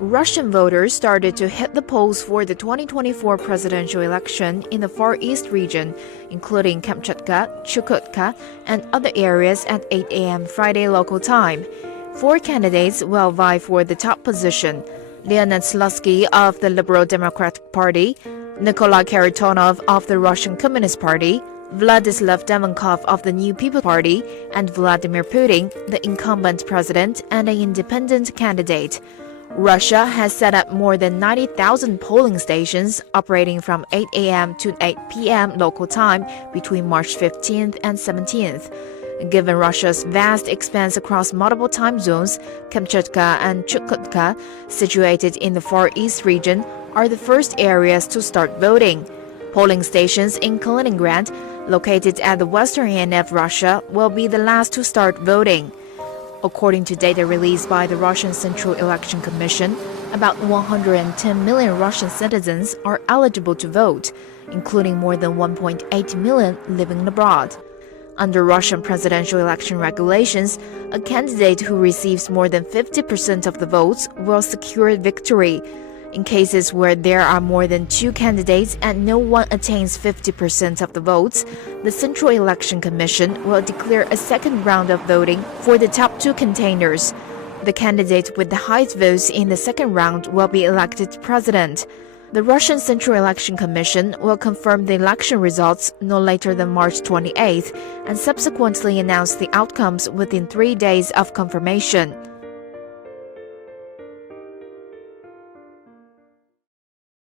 Russian voters started to hit the polls for the 2024 presidential election in the Far East region, including Kamchatka, چھوکوٹکا, and other areas at 8 a.m. Friday local time. 4 candidates will vie for the top position: Leonid Slutsky of the Liberal Democratic Party, Nikolai Kharitonov of the Russian Communist Party, Vladislav Devankov of the New People Party, and Vladimir Putin, the incumbent president and an independent candidate. Russia has set up more than 90,000 polling stations operating from 8 a.m. to 8 p.m. local time between March 15th and 17th. Given Russia's vast expanse across multiple time zones, Kamchatka and چھوکوٹکا, situated in the Far East region, are the first areas to start voting. Polling stations in Kaliningrad, located at the western end of Russia, will be the last to start voting. According to data released by the Russian Central Election Commission, about 110 million Russian citizens are eligible to vote, including more than 1.8 million living abroad. Under Russian presidential election regulations, a candidate who receives more than 50% of the votes will secure victory. In cases where there are more than 2 candidates and no one attains 50% of the votes, the Central Election Commission will declare a second round of voting for the top 2 contenders. The candidate with the highest votes in the second round will be elected president. The Russian Central Election Commission will confirm the election results no later than March 28th and subsequently announce the outcomes within 3 days of confirmation.